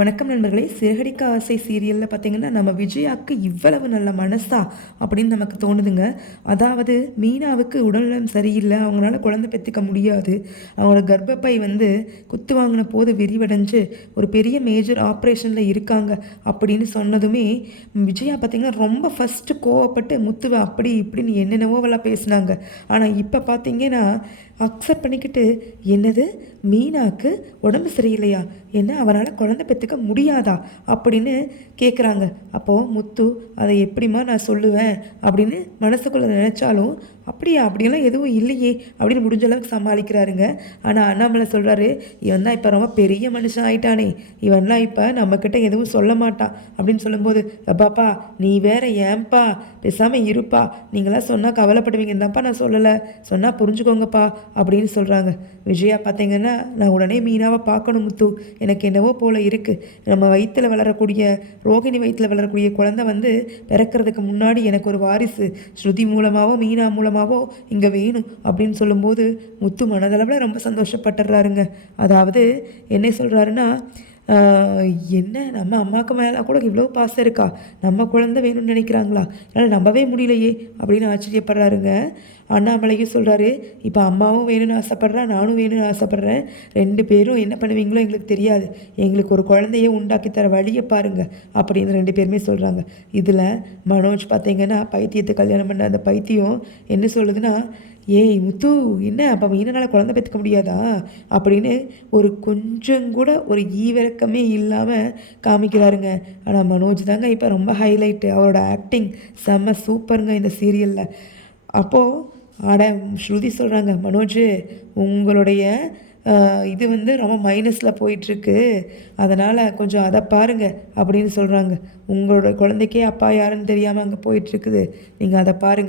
வணக்கம் நண்பர்களே. சிறகடிக்க ஆசை சீரியலில் பார்த்தீங்கன்னா நம்ம விஜயாவுக்கு இவ்வளவு நல்ல மனசா அப்படின்னு நமக்கு தோணுதுங்க. அதாவது மீனாவுக்கு உடல்நலம் சரியில்லை, அவங்களால குழந்தை பெற்றுக்க முடியாது, அவங்களோட கர்ப்பப்பை குத்து வாங்கின போது விரிவடைஞ்சு ஒரு பெரிய மேஜர் ஆப்ரேஷனில் இருக்காங்க அப்படின்னு சொன்னதுமே விஜயா பார்த்தீங்கன்னா ரொம்ப ஃபஸ்ட்டு கோவப்பட்டு முத்துவை அப்படி இப்படின்னு என்னென்னவோவெல்லாம் பேசினாங்க. ஆனால் இப்போ பார்த்தீங்கன்னா அக்செப்ட் பண்ணிக்கிட்டு, என்னது மீனாக்கு உடம்பு சரியில்லையா, என்ன அவனால் குழந்தை பெற்றுக்க முடியாதா அப்படின்னு கேட்குறாங்க. அப்போது முத்து அதை எப்படிம்மா நான் சொல்லுவேன் அப்படின்னு மனசுக்குள்ளே நினச்சாலும், அப்படியா அப்படியெல்லாம் எதுவும் இல்லையே அப்படின்னு முடிஞ்ச அளவுக்கு சமாளிக்கிறாருங்க. ஆனால் அண்ணாமலை சொல்கிறாரு, இவன் தான் இப்போ ரொம்ப பெரிய மனுஷன் ஆயிட்டானே, இவன்லாம் இப்போ நம்மக்கிட்ட எதுவும் சொல்ல மாட்டான் அப்படின்னு சொல்லும்போது, அப்பாப்பா நீ வேற ஏன்பா பேசாமல் இருப்பா, நீங்களாம் சொன்னால் கவலைப்படுவீங்கன்னு தான்ப்பா நான் சொல்லலை, சொன்னால் புரிஞ்சுக்கோங்கப்பா அப்படின்னு சொல்கிறாங்க. விஜயா பார்த்தீங்கன்னா, நான் உடனே மீனாவை பார்க்கணும் முத்து, எனக்கு என்னவோ போல் இருக்குது, நம்ம வயிற்றில் வளரக்கூடிய ரோகிணி வயிற்றில் வளரக்கூடிய குழந்தை பிறக்கிறதுக்கு முன்னாடி எனக்கு ஒரு வாரிசு ஸ்ருதி மூலமாகவோ மீனா மூலமாகவோ இங்கே வேணும் அப்படின்னு சொல்லும்போது முத்து மனதளவில் ரொம்ப சந்தோஷப்பட்டுறாருங்க. அதாவது என்ன சொல்கிறாருன்னா, என்ன நம்ம அம்மாவுக்கு மேலே கூட இவ்வளோ பாசம் இருக்கா, நம்ம குழந்தை வேணும்னு நினைக்கிறாங்களா, என்னால் நம்பவே முடியலையே அப்படின்னு ஆச்சரியப்படுறாருங்க. அண்ணாமலையும் சொல்கிறாரு, இப்போ அம்மாவும் வேணும்னு ஆசைப்பட்றேன், நானும் வேணும்னு ஆசைப்பட்றேன், 2 பேரும் என்ன பண்ணுவீங்களோ எங்களுக்கு தெரியாது, எங்களுக்கு ஒரு குழந்தைய உண்டாக்கி தர வழியை பாருங்க அப்படின்னு 2 பேருமே சொல்கிறாங்க. இதில் மனோஜ் பார்த்தீங்கன்னா பைத்தியத்தை கல்யாணம் பண்ண அந்த பைத்தியம் என்ன சொல்லுதுன்னா, ஏய் முத்து, என்ன அப்போ மீனனால் குழந்தை பெற்றுக்க முடியாதா அப்படின்னு ஒரு கொஞ்சம் கூட ஒரு ஈவிரக்கமே இல்லாமல் காமிக்கிறாருங்க. ஆனால் மனோஜ் தாங்க இப்போ ரொம்ப ஹைலைட்டு, அவரோட ஆக்டிங் செம்ம சூப்பருங்க இந்த சீரியலில். அப்போது ஸ்ருதி சொல்கிறாங்க, மனோஜ் உங்களுடைய இது ரொம்ப மைனஸில் போயிட்டுருக்கு, அதனால் கொஞ்சம் அதை பாருங்கள் அப்படின்னு சொல்கிறாங்க. உங்களோட குழந்தைக்கே அப்பா யாருன்னு தெரியாமல் அங்கே போயிட்டுருக்குது, நீங்கள் அதை பாருங்கள்.